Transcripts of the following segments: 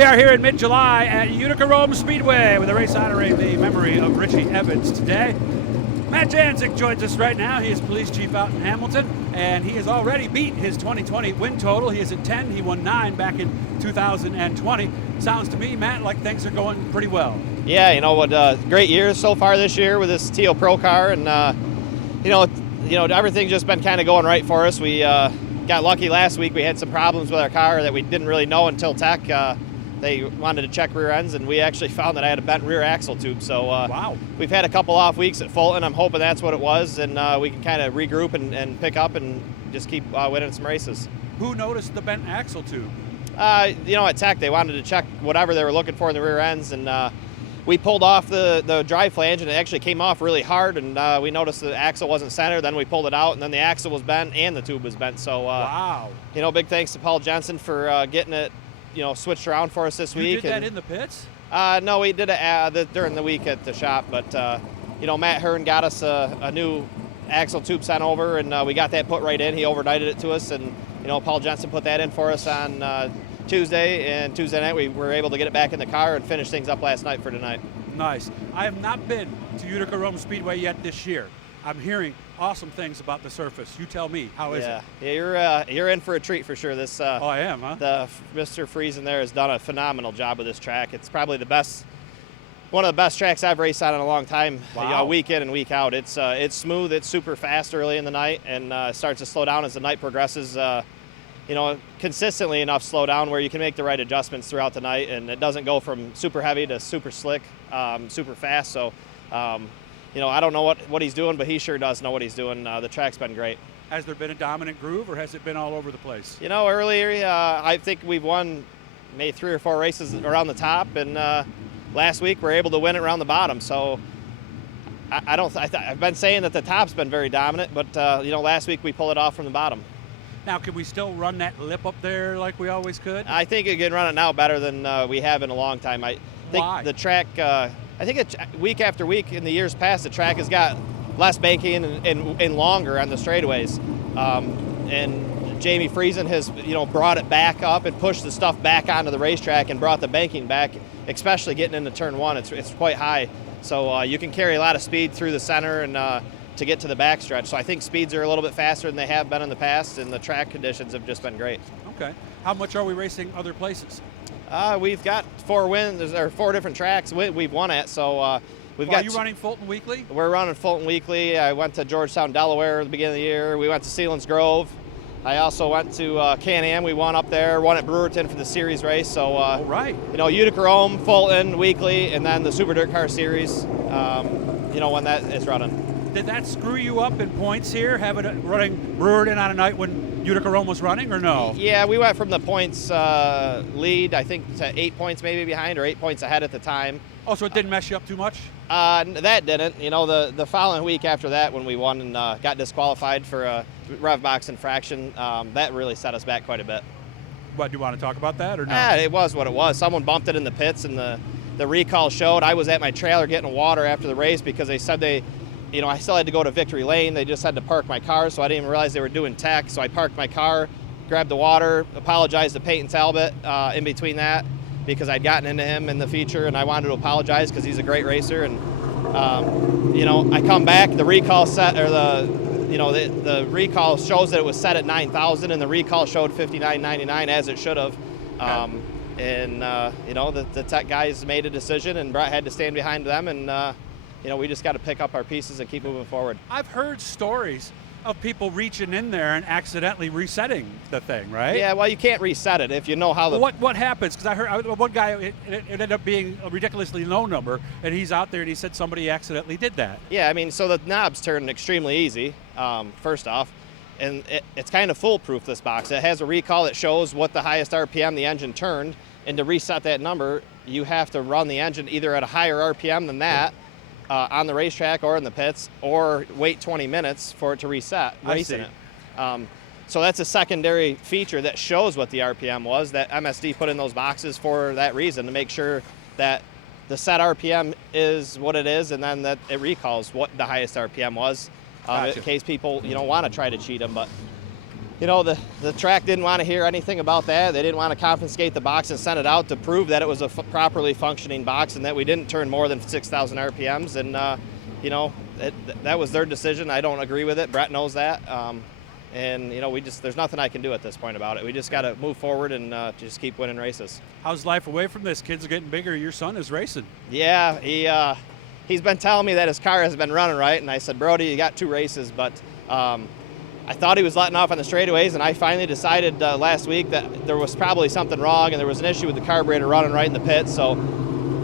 We are here in mid-July at Utica Rome Speedway with a race honoring the memory of Richie Evans today. Matt Janczuk joins us right now. He is police chief out in Hamilton, and he has already beat his 2020 win total. He is at 10. He won 9 back in 2020. Sounds to me, Matt, like things are going pretty well. Yeah, you know what? Great year so far this year with this Teal Pro car, and everything's just been kind of going right for us. We got lucky last week. We had some problems with our car that we didn't really know until tech. They wanted to check rear ends, and we actually found that I had a bent rear axle tube. So wow. We've had a couple off weeks at Fulton. I'm hoping that's what it was, and we can kind of regroup and pick up and just keep winning some races. Who noticed the bent axle tube? At Tech, they wanted to check whatever they were looking for in the rear ends, and we pulled off the drive flange, and it actually came off really hard, and we noticed the axle wasn't centered. Then we pulled it out, and then the axle was bent and the tube was bent. So, wow. Big thanks to Paul Jensen for getting it, switched around for us this week. You did that in the pits? No, we did it during the week at the shop, but Matt Hearn got us a new axle tube sent over, and we got that put right in. He overnighted it to us, and Paul Jensen put that in for us on Tuesday, and Tuesday night we were able to get it back in the car and finish things up last night for tonight. Nice. I have not been to Utica Rome Speedway yet this year. I'm hearing awesome things about the surface. You tell me, how is it? Yeah, you're in for a treat for sure. This oh, I am, huh? Mr. Friesen there has done a phenomenal job with this track. It's probably one of the best tracks I've raced on in a long time. Wow. Week in and week out. It's smooth. It's super fast early in the night, and starts to slow down as the night progresses. Consistently enough slow down where you can make the right adjustments throughout the night, and it doesn't go from super heavy to super slick, super fast. So, I don't know what he's doing, but he sure does know what he's doing. The track's been great. Has there been a dominant groove, or has it been all over the place? Earlier, I think we've won maybe 3 or 4 races around the top, and last week we're able to win it around the bottom. So I've been saying that the top's been very dominant, but last week we pulled it off from the bottom. Now, can we still run that lip up there like we always could? I think you can run it now better than we have in a long time. I think Why? The track, I think week after week in the years past, the track has got less banking and longer on the straightaways. And Jamie Friesen has, brought it back up and pushed the stuff back onto the racetrack and brought the banking back, especially getting into turn 1. It's quite high. So you can carry a lot of speed through the center and to get to the backstretch. So I think speeds are a little bit faster than they have been in the past, and the track conditions have just been great. Okay. How much are we racing other places? We've got 4 wins. There are 4 different tracks we've won at. So we've got. Are you running Fulton Weekly? We're running Fulton Weekly. I went to Georgetown, Delaware at the beginning of the year. We went to Sealands Grove. I also went to Can-Am. We won up there. Won at Brewerton for the series race. So all right. Utica Rome, Fulton Weekly, and then the Super Dirt Car Series. When that is running. Did that screw you up in points here, having it running Brewerton on a night when Utica Rome was running, or no? Yeah, we went from the points lead, I think, to 8 points maybe behind, or 8 points ahead at the time. Oh, so it didn't mess you up too much? That didn't. The following week after that, when we won and got disqualified for a rev box infraction, that really set us back quite a bit. What, do you want to talk about that, or no? Yeah, it was what it was. Someone bumped it in the pits, and the recall showed. I was at my trailer getting water after the race because they said I still had to go to Victory Lane. They just had to park my car, so I didn't even realize they were doing tech. So I parked my car, grabbed the water, apologized to Peyton Talbot in between that because I'd gotten into him in the feature, and I wanted to apologize because he's a great racer. And I come back, the recall set or the recall shows that it was set at 9,000, and the recall showed 59.99 as it should have. The tech guys made a decision, and Brett had to stand behind them, and we just got to pick up our pieces and keep moving forward. I've heard stories of people reaching in there and accidentally resetting the thing, right? Yeah, well, you can't reset it if you know how the... What happens? Because I heard one guy, it ended up being a ridiculously low number, and he's out there and he said somebody accidentally did that. Yeah, so the knobs turn extremely easy, first off, and it's kind of foolproof, this box. It has a recall that shows what the highest RPM the engine turned, and to reset that number, you have to run the engine either at a higher RPM than that, on the racetrack or in the pits, or wait 20 minutes for it to reset, racing it. So that's a secondary feature that shows what the RPM was that MSD put in those boxes for that reason, to make sure that the set RPM is what it is, and then that it recalls what the highest RPM was, Gotcha. in case people want to try to cheat them. But You know, the track didn't want to hear anything about that. They didn't want to confiscate the box and send it out to prove that it was a properly functioning box and that we didn't turn more than 6,000 RPMs. And, you know, that was their decision. I don't agree with it. Brett knows that. And, you know, there's nothing I can do at this point about it. We just got to move forward and just keep winning races. How's life away from this? Kids are getting bigger. Your son is racing. Yeah, he's been telling me that his car has been running right. And I said, Brody, you got 2 races, but I thought he was letting off on the straightaways, and I finally decided last week that there was probably something wrong and there was an issue with the carburetor running right in the pit. So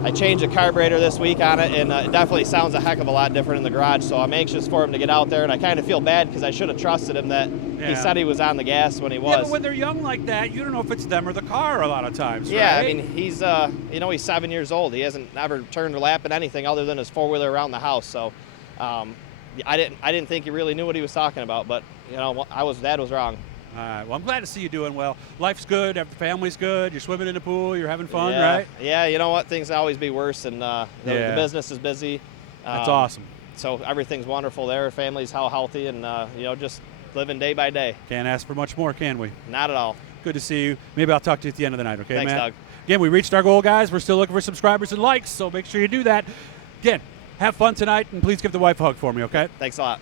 I changed the carburetor this week on it, and it definitely sounds a heck of a lot different in the garage. So I'm anxious for him to get out there, and I kind of feel bad because I should have trusted him that he said he was on the gas when he was. Yeah, but when they're young like that, you don't know if it's them or the car a lot of times, Yeah, right? I mean, he's, you know, he's 7 years old. He hasn't ever turned a lap in anything other than his four-wheeler around the house. So I didn't think he really knew what he was talking about, but, you know, Dad was wrong. All right. Well, I'm glad to see you doing well. Life's good. The family's good. You're swimming in the pool. You're having fun, right? Yeah, you know what? Things always be worse, and the business is busy. That's awesome. So everything's wonderful there. Family's healthy, and, you know, just living day by day. Can't ask for much more, can we? Not at all. Good to see you. Maybe I'll talk to you at the end of the night, okay, Thanks, Matt? Doug. Again, we reached our goal, guys. We're still looking for subscribers and likes, so make sure you do that. Again, have fun tonight, and please give the wife a hug for me, okay? Thanks a lot.